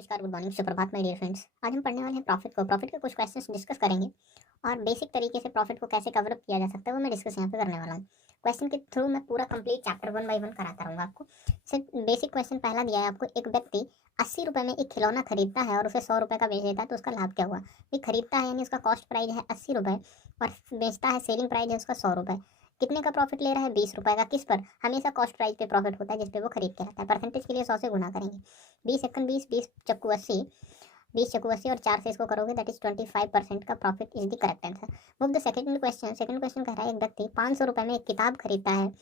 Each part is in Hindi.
नमस्कार, गुड मॉर्निंग, सुप्रभात माय डियर फ्रेंड्स। आज हम पढ़ने वाले हैं प्रॉफिट के कुछ क्वेश्चंस डिस्कस करेंगे और बेसिक तरीके से प्रॉफिट को कैसे कवर अप किया जा सकता है वो मैं डिस्कस यहाँ पे करने वाला हूँ। क्वेश्चन के थ्रू मैं पूरा कंप्लीट चैप्टर 1 बाय 1 कराता रहूँगा आपको। सिर्फ बेसिक क्वेश्चन पहला दिया है आपको, एक व्यक्ति 80 रुपये में एक खिलौना खरीदता है और उसे 100 रुपये का बेच देता है, तो उसका लाभ क्या हुआ? ये खरीदता है यानी उसका कॉस्ट प्राइस है 80 रुपये और बेचता है, सेलिंग प्राइस है उसका 100 रुपये। कितने का प्रॉफिट ले रहा है? 20 रुपये का। किस पर? हमेशा कॉस्ट प्राइस पे प्रॉफिट होता है जिस पे वो खरीद के रहता है। परसेंटेज के लिए 100 से गुना करेंगे। 20 एकन 20, 20 चक्कू 80, 20 चक्कू 80 और 4 से इसको करोगे, दैट इज 25% का profit is the correct answer. Move the second question. Second question कह रहा है एक व्यक्ति 500 रुपये में एक किताब खरीदता है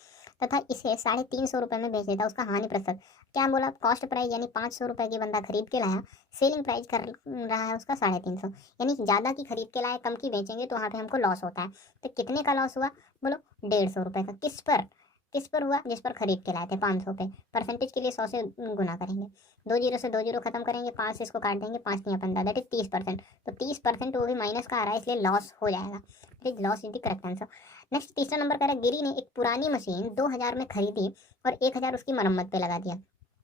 तथा इसे 350 रुपये में बेच देता है, उसका हानि प्रतिशत क्या बोला? कॉस्ट प्राइस यानी 500 रुपये की बंदा खरीद के लाया, सेलिंग प्राइस कर रहा है उसका 350, यानी ज़्यादा की खरीद के लाया, कम की बेचेंगे तो वहाँ पे हमको लॉस होता है। तो कितने का लॉस हुआ? बोलो 150 रुपये का। किस पर हुआ? जिस पर खरीद के लाए थे 500 पे। परसेंटेज के लिए 100 से गुना करेंगे। 2 जीरो से 2 जीरो खत्म करेंगे, 5 से इसको काट देंगे, 5 या 15, दैट इज 30%। तो 30% वो भी माइनस का आ रहा है, इसलिए लॉस हो जाएगा। Loss is the correct answer. Next तीसरा नंबर कह रहा है गिरी ने एक पुरानी मशीन 2000 में खरीदी और 1000 उसकी मरम्मत पे लगा दिया।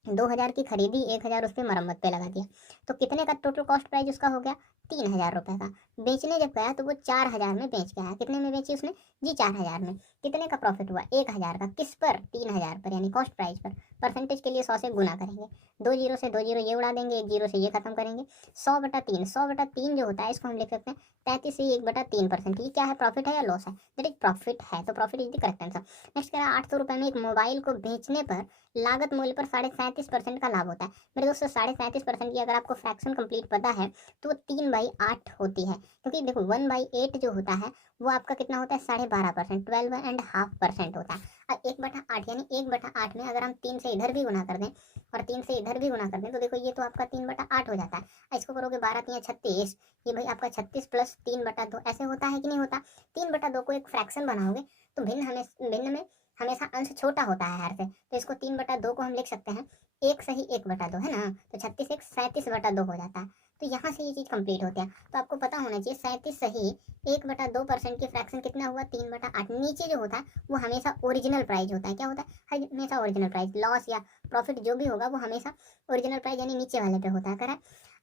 2000 की खरीदी, 1000 उस पर मरम्मत पे लगा दिया, तो कितने का टोटल कॉस्ट प्राइस उसका हो गया? 3000 रुपये का। बेचने जब गया तो वो 4000 में बेच के आया। कितने में बेची उसने जी? 4000 में। कितने का प्रॉफिट हुआ? 1000 का। किस पर? 3000 पर, यानी कॉस्ट प्राइस पर। परसेंटेज के लिए 100 से गुना करेंगे। 2 जीरो से 2 जीरो ये उड़ा देंगे, 1 जीरो से ये खत्म करेंगे। 100/3, 100/3 जो होता है इसको हम लिख सकते हैं 33 से 1/3%। ये क्या है? प्रॉफिट है या लॉस है? दैट इज प्रॉफिट है, तो profit is the correct answer. Next कह रहा है 800 रुपये में एक मोबाइल को बेचने पर लागत मूल्य पर 37.5% का लाभ होता है। मेरे दोस्तों 37% की अगर आपको फ्रैक्शन कंप्लीट पता है तो वो 3/8 होती है, क्योंकि देखो 1/8 जो होता है वो आपका कितना होता है? 12.5%, 12.5% होता है। और 1/8 यानी 1/8 में अगर हम 3 से इधर भी गुना कर दें और 3 से इधर भी गुना कर दें तो देखो ये तो आपका 3/8 हो जाता है। इसको करोगे 12 × 36, ये भाई आपका 36 प्लस 3/2 ऐसे होता है कि नहीं होता? 3/2 को एक फ्रैक्शन बनाओगे तो भिन्न में हमेशा अंश छोटा होता है हर से, तो इसको 3/2 को हम लिख सकते हैं 1 सही 1/2, है ना? तो 36 1 37/2 हो जाता है। तो यहाँ से ये चीज़ कंप्लीट होती है। तो आपको पता होना चाहिए 37 सही 1/2% की फ्रैक्शन कितना हुआ? 3/8। नीचे जो होता है वो हमेशा ओरिजिनल प्राइस होता है। क्या होता है? हमेशा ओरिजिनल प्राइस। लॉस या प्रॉफिट जो भी होगा वो हमेशा ओरिजिनल प्राइस यानी नीचे वाले पे होता है। करें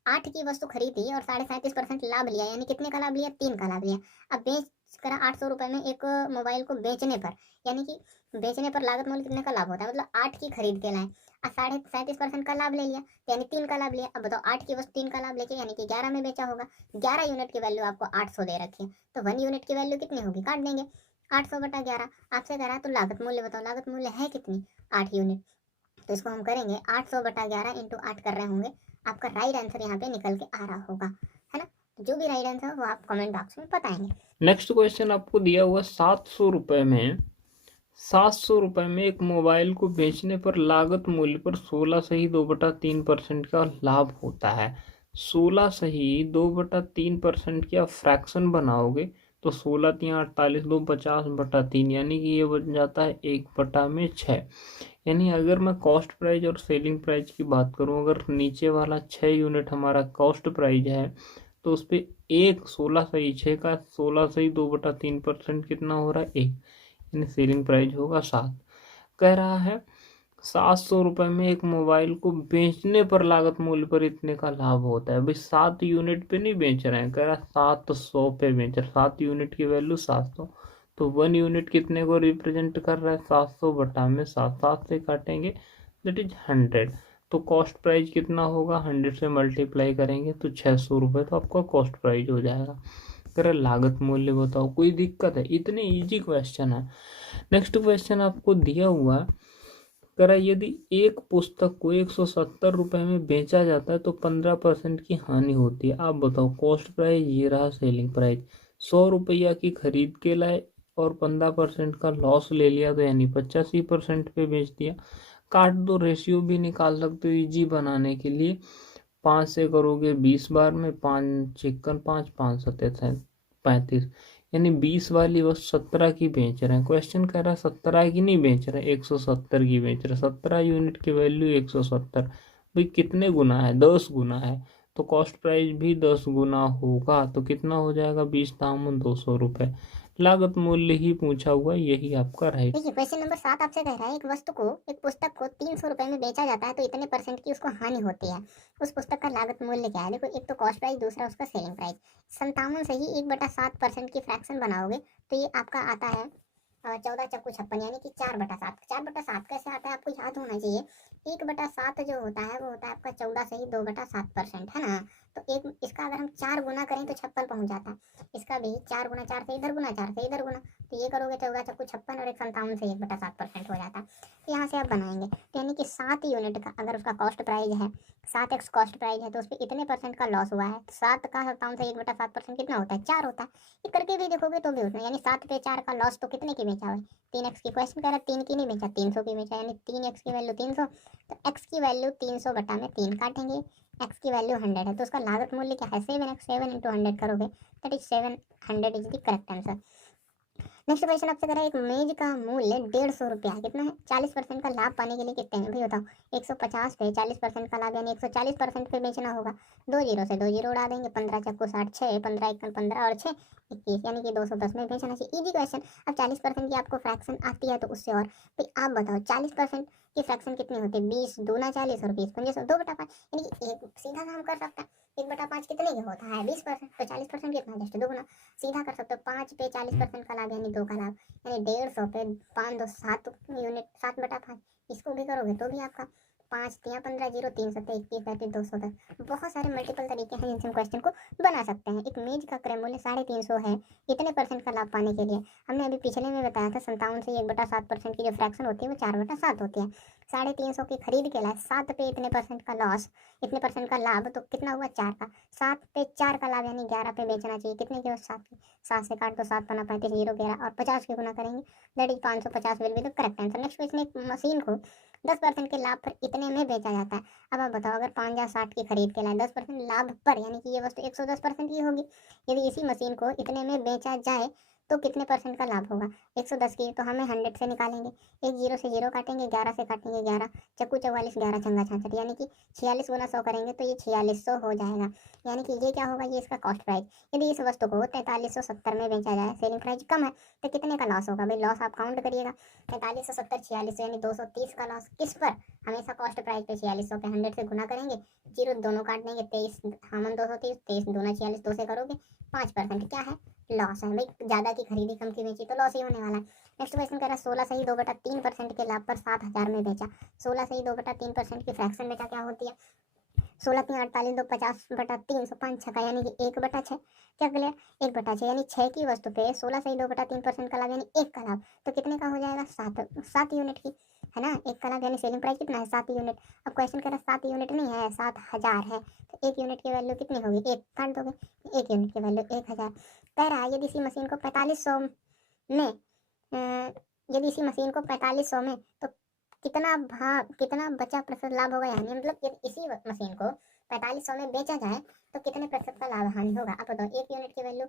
8 की वस्तु खरीदी और 37% लाभ लिया, यानी कितने का लाभ लिया? 3 का लाभ लिया। अब बेच करा 800 रुपये में एक मोबाइल को बेचने पर, यानी कि बेचने पर लागत मूल्य कितने का लाभ होता है? मतलब 8 की खरीद के लाए और 37.5% का लाभ ले लिया, यानी 3 का लाभ लिया। अब बताओ 8 की वस्तु 3 का लाभ लेके यानी कि 11 में बेचा होगा। 11 यूनिट की वैल्यू आपको 800 दे रखी है, तो 1 यूनिट की वैल्यू कितनी होगी? काट देंगे 800/11। आपसे कह रहा है तो लागत मूल्य बताओ, लागत मूल्य है कितनी? 8 यूनिट। तो इसको हम करेंगे 800/11 इंटू 8 कर रहे होंगे। आपका राइट आंसर यहाँ पे निकल के आ रहा होगा, है ना? तो जो भी राइट आंसर वो आप कमेंट बॉक्स में बताएंगे। नेक्स्ट क्वेश्चन आपको दिया हुआ 700 रुपये में एक मोबाइल को बेचने पर लागत मूल्य पर 16 सही 2/3% का लाभ होता है। 16 सही 2/3% की आप फ्रैक्शन बनाओगे तो 16×3 = 48, 2 50/3, यानी कि ये बन जाता है 1/6। यानी अगर मैं कॉस्ट प्राइस और सेलिंग प्राइस की बात करूं, अगर नीचे वाला 6 यूनिट हमारा कॉस्ट प्राइस है तो उस पर 16 सही 6 का 16 सही 2/3% कितना हो रहा है? 1, यानी सेलिंग प्राइस होगा 7। कह रहा है 700 रुपये में एक मोबाइल को बेचने पर लागत मूल्य पर इतने का लाभ होता है। भाई 7 यूनिट पे नहीं बेच रहे हैं, कह रहा 700 पे बेच रहे। 7 यूनिट की वैल्यू 700, तो 1 यूनिट कितने को रिप्रेजेंट कर रहा है? 700/7, 7 से काटेंगे दैट इज 100। तो कॉस्ट प्राइस कितना होगा? 100 से मल्टीप्लाई करेंगे तो 600 रुपये, तो आपका कॉस्ट प्राइस हो जाएगा। कह लागत मूल्य बताओ, कोई दिक्कत है? इतने इजी क्वेश्चन है। नेक्स्ट क्वेश्चन आपको दिया हुआ, कह यदि एक पुस्तक को 170 रुपये में बेचा जाता है तो 15% की हानि होती है। आप बताओ कॉस्ट प्राइस, ये रहा सेलिंग प्राइस। 100 रुपया की खरीद के लाए और 15% का लॉस ले लिया, तो यानी 85% पे बेच दिया। काट दो, रेशियो भी निकाल सकते हो इजी बनाने के लिए। 5 से करोगे 20 बार में, 5 चिकन 5, 5 7 35, यानी 20 वाली बस 17 की बेच रहे हैं। क्वेश्चन कह रहा है 17 की नहीं बेच रहे, 170 की बेच रहे। 17 यूनिट की वैल्यू 170, भाई कितने गुना है? 10 गुना है, तो कॉस्ट प्राइस भी 10 गुना होगा। तो कितना हो जाएगा? 20 दामन 200 रुपये। लागत मूल्य ही पूछा हुआ, यही आपका राइट। देखिए क्वेश्चन नंबर 7 आपसे कह रहा है एक वस्तु को, एक पुस्तक को 300 रुपए में बेचा जाता है तो इतने परसेंट की उसको हानि होती है, उस पुस्तक का लागत मूल्य क्या है। देखो एक तो कॉस्ट प्राइस, दूसरा उसका सेलिंग प्राइस। 57 से ही 1/7% की फ्रैक्शन बनाओगे तो ये आपका आता है 14×56 यानी कि 4/7। 4/7 कैसे आता है आपको याद होना चाहिए। 1/7 जो होता है वो होता है आपका 14 से ही 2/7%, है ना। तो एक इसका अगर हम 4 गुना करें तो 56 पहुंच जाता है। इसका भी 4 गुना 4 से इधर गुना, 4 से इधर गुना, तो ये करोगे 14×56 और 57 से 1/7% हो जाता है। तो यहाँ से आप बनाएंगे तो यानी कि 7 यूनिट का अगर उसका कॉस्ट प्राइस है, 7x कॉस्ट प्राइस है तो उस पर इतने परसेंट का लॉस हुआ है। 7 का 57 से 1/7% कितना होता है, 4 होता है। ये करके भी देखोगे तो भी उतना, यानी 7 पे 4 का लॉस तो कितने की बेचा हुआ है, 3x की। क्वेश्चन कह रहा है 3 की नहीं बेचा, 300 की बेचा, यानी 3x की वैल्यू 300। तो x की वैल्यू 300 बटा में 3 काटेंगे, x की वैल्यू 100 है तो उसका लागत मूल्य क्या है 7x। 7 × 100 करोगे that is 700 is the correct answer. Next question आपसे कह रहा है एक मेज का मूल्य 150 रुपया है, कितना है 40% का लाभ पाने के लिए कितने हैं भाई बताओ। 150 पे 40% का लाभ यानी 140% पे बेचना होगा। 2 जीरो से 2 जीरो उड़ा देंगे, 15×4 = 6, 15×1 = 15 और 6 21 यानी कि 210 में बेचना चाहिए। Easy question. अब 40% की आपको फ्रैक्शन आती है तो उससे और भाई आप बताओ 40% की फ्रैक्शन कितनी होती है, 20 दूना 40 और 20 पंजे 100, 2/5 यानी कि एक सीधा काम कर सकते हैं। 1/5 कितने की होता है 20%, तो 40% कितना जस्ट 2 गुना सीधा कर सकते हो। 5 पे 40% का लाभ यानी 2 का लाभ, यानी 150 पे 5 2 7 यूनिट, 7/5। इसको भी करोगे तो भी आपका 5 3 15 0 3 7 21 35 210। बहुत सारे मल्टीपल तरीके हैं जिनसे हम क्वेश्चन को बना सकते हैं। एक मेज का क्रय मूल्य 350 है, इतने परसेंट का लाभ पाने के लिए हमने अभी पिछले में बताया था 57 से 1/7% की जो फ्रैक्शन होती है वो 4/7 होती है। 350 की खरीद के लाए 7 पे इतने परसेंट का लॉस, इतने परसेंट का लाभ, तो कितना हुआ 4 का। 7 पे 4 का लाभ यानी 11 पे बेचना चाहिए। कितने के 7 के, 7 से काट दो 7 पना 35 0 11 और 50 के गुना करेंगे that is 550 will be the correct answer. Next question एक मशीन को 10% के लाभ पर इतने में बेचा जाता है। अब आप बताओ अगर 5 या 60 की खरीद के लाए 10% लाभ पर यानी कि ये वस्तु 110% की होगी। यदि इसी मशीन को इतने में बेचा जाए तो कितने परसेंट का लाभ होगा 110 की, तो हमें 100 से निकालेंगे। एक जीरो से जीरो काटेंगे, 11 से काटेंगे 11, चक्कू 44 11 चंगा 66 यानी कि 46 गुना 100 करेंगे तो ये 4600 हो जाएगा। यानी कि ये क्या होगा, ये इसका कॉस्ट प्राइस। यदि इस वस्तु को 4370 में बेचा जाए, सेलिंग प्राइस कम है तो कितने का लॉस होगा भाई, लॉस आप काउंट करिएगा। 4370 4600 यानी 230 का लॉस किस पर, हमेशा कॉस्ट प्राइस पे 4600 पे 100 से गुना करेंगे, जीरो दोनों काट देंगे, 23 हमन 230, 23 दूना 46, 2 से करोगे 5% क्या है लॉस है भाई। ज्यादा की खरीदी कम की बेची तो लॉस ही होने वाला है। नेक्स्ट क्वेश्चन कह रहा है 16 से ही 2/3% के लाभ पर 7000 में बेचा। 16 से ही 2/3% की फ्रैक्शन बेटा क्या होती है, 16 3 48 2 50/3 सौ 5 छका यानी कि 1/6। क्या क्लियर, 1/6 यानी 6 की वस्तु पे 16 से ही 2/3% का लाभ यानी 1 का लाभ, तो कितने का हो जाएगा 7 यूनिट की, है ना। 1 का लाभ यानी सेलिंग प्राइस कितना है 7 यूनिट। अब क्वेश्चन कह रहा है 7 यूनिट नहीं है 7000 है, तो 1 यूनिट की वैल्यू कितनी होगी, 1 काट दोगे, 1 यूनिट की वैल्यू 1000। कह रहा है यदि इसी मशीन को 4500 में यदि इसी मशीन को 4500 में तो कितना बचा प्रतिशत लाभ होगा, यानी मतलब यदि इसी मशीन को 4500 में बेचा जाए तो कितने प्रतिशत का लाभ हानि होगा। अब बताओ 1 यूनिट की वैल्यू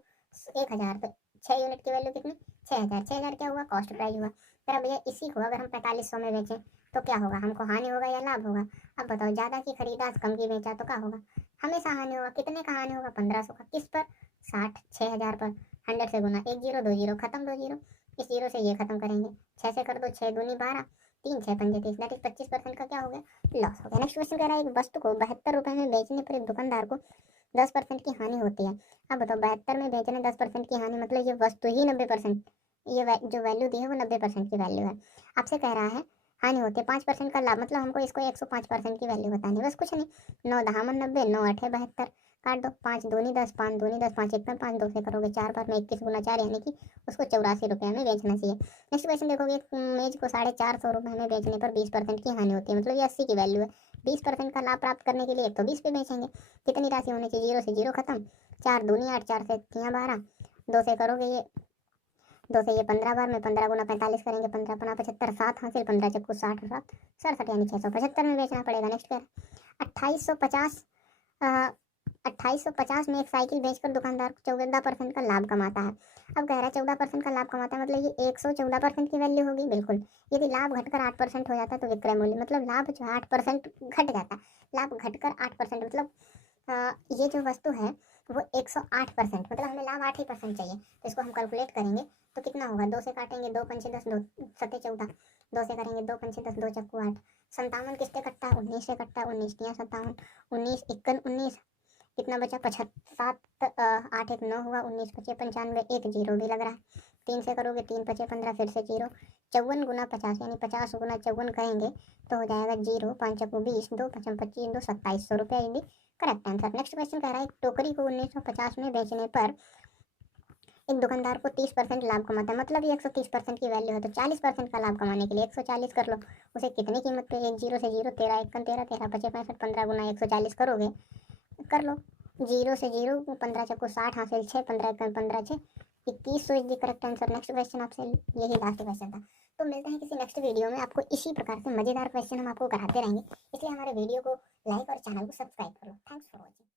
1000, तो 6 यूनिट की वैल्यू कितनी 6000। 6000 क्या हुआ कॉस्ट प्राइस हुआ। फिर भैया इसी को अगर हम 4500 में बेचें तो क्या होगा, हमको हानि होगा या लाभ होगा। अब बताओ ज्यादा की खरीदा कम की बेचा तो क्या होगा, हमेशा हानि होगा। कितने का हानि होगा 1500 का, किस पर 60 पर 100 से गुना, 1 जीरो 2 जीरो खत्म, 2 जीरो, इस जीरो से ये खत्म करेंगे, 6 से कर दो 6 दूनी 12, 3 6 पंजे 30 दैट इज 25% का क्या हो गया लॉस हो गया। नेक्स्ट क्वेश्चन कह रहा है एक वस्तु को 72 रुपए में बेचने पर एक दुकानदार को 10% की हानि होती है। अब बताओ 72 में बेचने 10% की हानि मतलब ये वस्तु ही 90%, ये जो वैल्यू दी है वो 90% की वैल्यू है। आपसे कह रहा है हानि होती है 5% का लाभ, मतलब हमको इसको 105% की वैल्यू बतानी है, बस कुछ नहीं। 9 10 90, 9 8 72, काट दो 5 दूनी 10, 5 दूनी 10, 5 1 5 2 से करोगे 4 पर में 21 गुना 4 यानी कि उसको 84 रुपये में बेचना चाहिए। नेक्स्ट क्वेश्चन देखोगे एक मेज को 450 रुपये में बेचने पर 20% की हानि होती है, मतलब ये 80 की वैल्यू है। 20% का लाभ प्राप्त करने के लिए 120 पे बेचेंगे, कितनी राशि होनी चाहिए, जीरो से जीरो खत्म, 4 दूनी 8, 4 से 3 12, 2 से करोगे ये 2 से ये 15 बार में 15 गुना 45 करेंगे, 15 पना 75, 7 हासिल, 15 चक्कू 60 7 67 यानी 675 में बेचना पड़ेगा। नेक्स्ट क्या 2850, 2850 में एक साइकिल बेचकर दुकानदार 14% का लाभ कमाता है। अब कह रहा है 14% का लाभ कमाता है मतलब ये 114% की वैल्यू होगी बिल्कुल। यदि लाभ घटकर 8% हो जाता है तो विक्रय मूल्य, मतलब लाभ जो 8% घट जाता है, लाभ घटकर 8% मतलब ये जो वस्तु है वो 108%, मतलब हमें लाभ 8% चाहिए। तो इसको हम कैलकुलेट करेंगे तो कितना होगा, 2 से काटेंगे, 2 पंचे 10, 2 सत्ते 14, 2 से करेंगे 2 पंचे 10, 2 चक्कू 8, 57 किससे कट्टा, 19 से कट्टा, 19 तिया 57, 19 इक्कन 19, कितना बचा 75, 7 8 1 9 हुआ, 19 पचे 95, एक जीरो भी लग रहा है। 3 से करोगे 3 पचे 15, फिर से जीरो। 54 गुना 50 यानी 50 गुना 54 करेंगे तो हो जाएगा जीरो, 5 चक्कू 20, 2 पचम 25, 2 2700 रुपये ये भी करेक्ट आंसर। नेक्स्ट क्वेश्चन कह रहा है, एक टोकरी को 1950 में बेचने पर एक दुकानदार को 30% लाभ कमाता है, मतलब ये 130% की वैल्यू है, तो 40% का लाभ कमाने के लिए 140 कर लो। उसे कितनी कीमत पे, एक जीरो से जीरो, 13 इक्कन 13, 13 पचे 65, 15 गुना 140 करोगे, कर लो। जीरो से जीरो, 15 चक्को 60 हासिल 6, 15 इक्कन 15 6, 2100 is the correct answer. Next question आपसे यही लास्ट क्वेश्चन था। तो मिलते हैं किसी नेक्स्ट वीडियो में, आपको इसी प्रकार से मजेदार क्वेश्चन हम आपको कराते रहेंगे, इसलिए हमारे वीडियो को लाइक और चैनल को सब्सक्राइब करो। Thanks for watching.